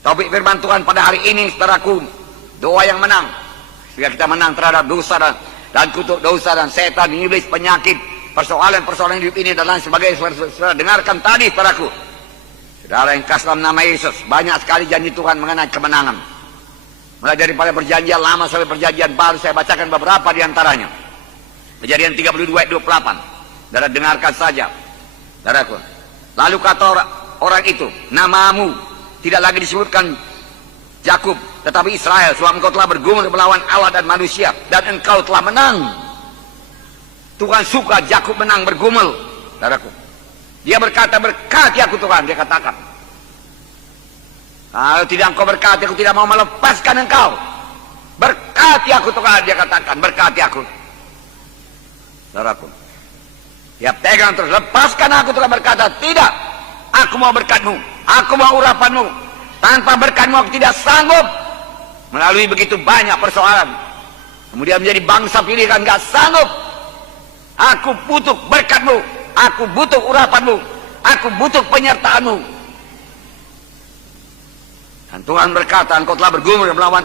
Taufik firman Tuhan pada hari ini, saudaraku, doa yang menang sehingga kita menang terhadap dosa dan kutuk dosa dan setan, iblis, penyakit, persoalan-persoalan hidup ini dan lain sebagainya. Saudara dengarkan tadi, saudaraku, saudara yang kasih dalam nama Yesus, banyak sekali janji Tuhan mengenai kemenangan. Mulai daripada perjanjian lama sampai perjanjian baru, saya bacakan beberapa di antaranya. Kejadian 32 ayat 28. Saudara dengarkan saja, saudaraku. Lalu kata orang itu, namamu tidak lagi disebutkan Yakub, tetapi Israel, sebab engkau telah bergumul melawan Allah dan manusia, dan engkau telah menang. Tuhan suka Yakub menang bergumul, saudaraku. Dia berkata, berkati aku Tuhan, dia katakan. Kalau tidak engkau berkati, aku tidak mau melepaskan engkau. Berkati aku Tuhan, dia katakan, berkati aku. Saudaraku, dia pegang terus, lepaskan aku. Tuhan berkata, tidak, aku mau berkatmu, aku mau urapanmu. Tanpa berkatmu aku tidak sanggup melalui begitu banyak persoalan. Kemudian menjadi bangsa pilihan, gak sanggup. Aku butuh berkatmu, aku butuh urapanmu, aku butuh penyertaanmu. Dan Tuhan berkata, engkau telah bergumul melawan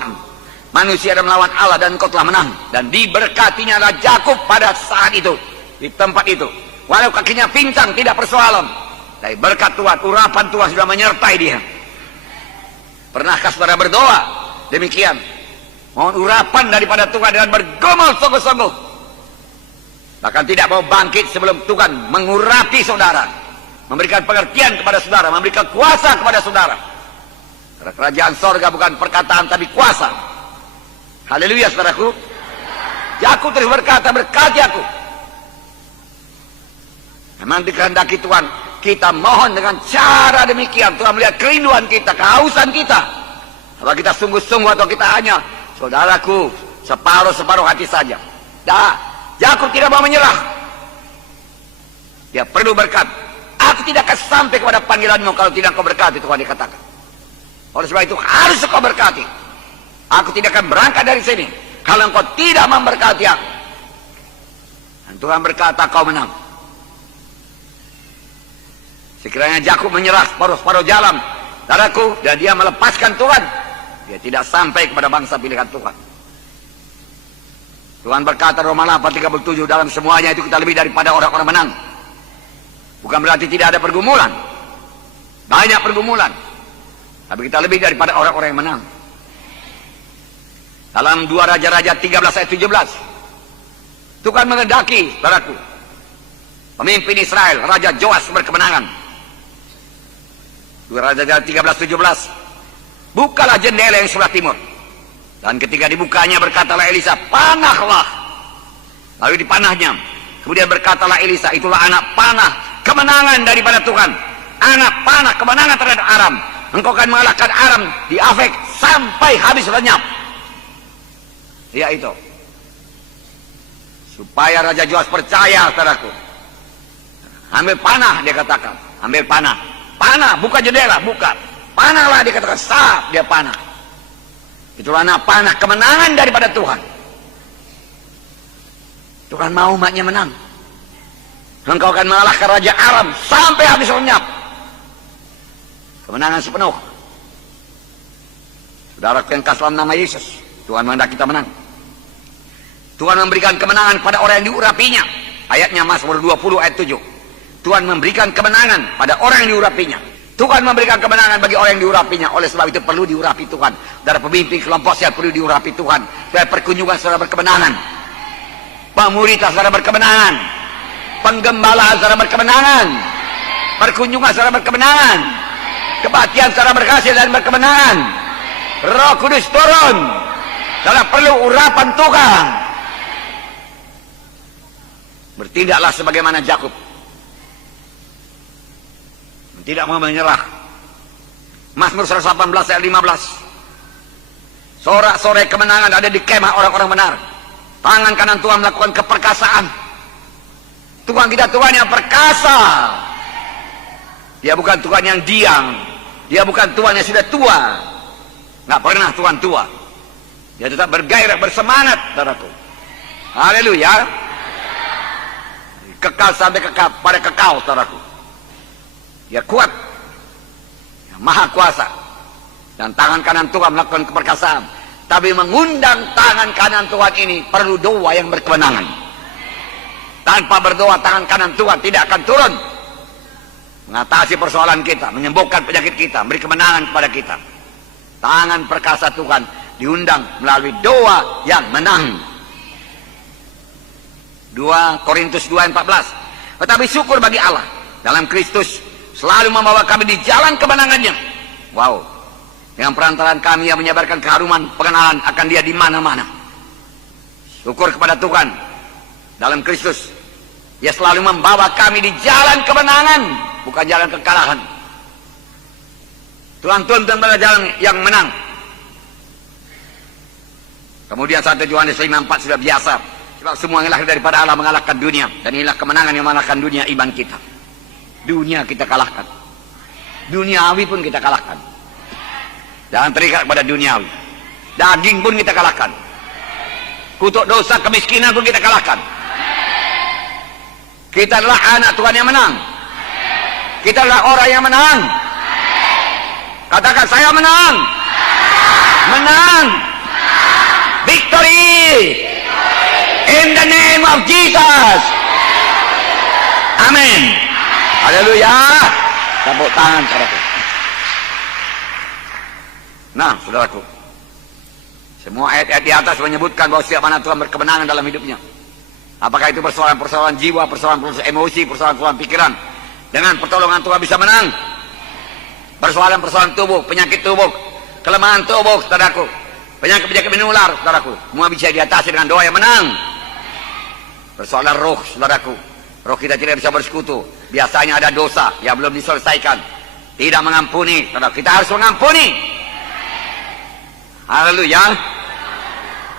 manusia dan melawan Allah, dan engkau telah menang. Dan diberkatinya adalah Yakub pada saat itu, di tempat itu. Walau kakinya pincang, tidak persoalan. Tapi berkat Tuhan, urapan Tuhan sudah menyertai dia. Pernahkah saudara berdoa demikian? Mohon urapan daripada Tuhan dengan bergumul sungguh-sungguh. Bahkan tidak mau bangkit sebelum Tuhan mengurapi saudara, memberikan pengertian kepada saudara, memberikan kuasa kepada saudara. Karena kerajaan sorga bukan perkataan tapi kuasa. Haleluya, saudaraku. Yakub terus berkata, berkati aku. Memang dikehendaki Tuhan, kita mohon dengan cara demikian. Tuhan melihat kerinduan kita, kehausan kita. Apa kita sungguh-sungguh atau kita hanya, saudaraku, separuh-separuh hati saja. Yakub tidak mau menyerah. Dia perlu berkat. Aku tidak akan sampai kepada panggilanmu kalau tidak kau berkati, Tuhan dikatakan. Oleh sebab itu harus kau berkati. Aku tidak akan berangkat dari sini kalau engkau tidak memberkati aku. Dan Tuhan berkata, kau menang. Sekiranya Yakub menyerah separuh-separuh jalan, saudaraku, dan dia melepaskan Tuhan, dia tidak sampai kepada bangsa pilihan Tuhan. Tuhan berkata Roma 8:37, dalam semuanya itu kita lebih daripada orang-orang menang. Bukan berarti tidak ada pergumulan. Banyak pergumulan. Tapi kita lebih daripada orang-orang yang menang. Dalam 2 Raja-Raja 13 ayat 17, Tuhan mengendaki, saudaraku, pemimpin Israel, Raja Joas berkemenangan. 2 Raja-Raja 13:17, bukalah jendela yang sebelah timur. Dan ketika dibukanya berkatalah Elisa, panahlah. Lalu dipanahnya. Kemudian berkatalah Elisa, itulah anak panah kemenangan daripada Tuhan. Anak panah kemenangan terhadap Aram. Engkau akan mengalahkan Aram di Afek sampai habis lenyap. Ya itu. Supaya Raja Joas percaya, saudaraku. Ambil panah, dia katakan. Ambil panah. Panah, buka jendela, buka. Panahlah, dia katakan. Sap, dia panah. Itulah anak panah kemenangan daripada Tuhan. Tuhan mau umatnya menang. Engkau akan mengalahkan Raja Aram sampai habis lenyap. Kemenangan sepenuh. Saudara yang kasih dalam nama Yesus, Tuhan menghendaki kita menang. Tuhan memberikan kemenangan pada orang yang diurapinya. Ayatnya Mazmur 20 ayat 7. Tuhan memberikan kemenangan pada orang yang diurapinya. Tuhan memberikan kemenangan bagi orang yang diurapinya. Oleh sebab itu perlu diurapi Tuhan. Dari pemimpin kelompok saya perlu diurapi Tuhan. Supaya perkunjungan saudara berkemenangan. Pemuritan saudara berkemenangan. Penggembala saudara berkemenangan. Perkunjungan saudara berkemenangan. Kebaktian saudara berhasil dan berkemenangan. Roh Kudus turun. Saudara perlu urapan Tuhan. Bertindaklah sebagaimana Yakub. Tidak mau menyerah. Mazmur 118 ayat 15. Sorak-sorai kemenangan ada di kemah orang-orang benar. Tangan kanan Tuhan melakukan keperkasaan. Tuhan kita Tuhan yang perkasa. Dia bukan Tuhan yang diam. Dia bukan Tuhan yang sudah tua. Nggak pernah Tuhan tua. Dia tetap bergairah, bersemangat, saudaraku. Haleluya. Kekal sampai kekal, pada kekal, saudaraku. Dia kuat, dia maha kuasa. Dan tangan kanan Tuhan melakukan keperkasaan. Tapi mengundang tangan kanan Tuhan ini perlu doa yang berkemenangan. Tanpa berdoa tangan kanan Tuhan tidak akan turun. Mengatasi persoalan kita, menyembuhkan penyakit kita, beri kemenangan kepada kita. Tangan perkasa Tuhan diundang melalui doa yang menang. 2 Korintus 2:14. Tetapi syukur bagi Allah dalam Kristus selalu membawa kami di jalan kemenangannya. Wow. Dengan perantaraan kami yang menyebarkan keharuman pengenalan akan Dia di mana-mana. Syukur kepada Tuhan dalam Kristus. Dia selalu membawa kami di jalan kemenangan, bukan jalan kekalahan. Tuhan tuntun pada jalan yang menang. Kemudian 1 Yohanes 5:4 sudah biasa. Sebab semua yang lahir daripada Allah mengalahkan dunia. Dan inilah kemenangan yang mengalahkan dunia, iman kita. Dunia kita kalahkan. Duniawi pun kita kalahkan. Jangan terikat kepada duniawi. Daging pun kita kalahkan. Kutuk dosa, kemiskinan pun kita kalahkan. Kita adalah anak Tuhan yang menang. Kita adalah orang yang menang. Katakan, saya menang. Menang. Victory. In the name of Jesus. Amin. Haleluya. Tepuk tangan saudaraku. Nah, saudaraku, semua ayat-ayat di atas menyebutkan bahwa setiap anak Tuhan berkemenangan dalam hidupnya. Apakah itu persoalan-persoalan jiwa, persoalan-persoalan emosi, persoalan-persoalan pikiran. Dengan pertolongan Tuhan bisa menang. Persoalan-persoalan tubuh, penyakit tubuh, kelemahan tubuh, saudaraku, penyakit-penyakit menular, saudaraku, semua bisa diatasi dengan doa yang menang. Persoalan roh, saudaraku, roh kita tidak bisa bersekutu. Biasanya ada dosa yang belum diselesaikan, tidak mengampuni, saudara. Kita harus mengampuni. Haleluya.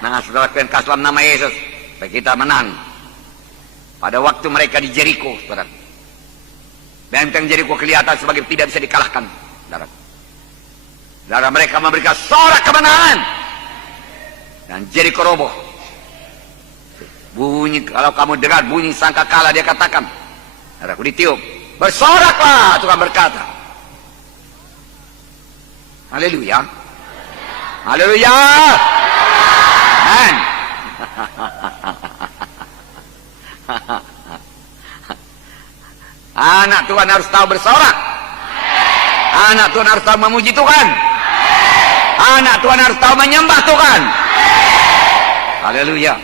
Nah, saudaraku yang kasih dalam nama Yesus, supaya kita menang. Pada waktu mereka di Jericho, saudara, benteng Jericho kelihatan sebagai tidak bisa dikalahkan, saudara. Saudara, mereka memberikan sorak kemenangan dan Jericho roboh. Bunyi, kalau kamu dengar bunyi sangkakala, dia katakan, saudaraku, ditiup, bersoraklah, Tuhan berkata. Haleluya. Haleluya. Amen. Anak Tuhan harus tahu bersorak. Anak Tuhan harus tahu memuji Tuhan. Anak Tuhan harus tahu menyembah Tuhan. Haleluya.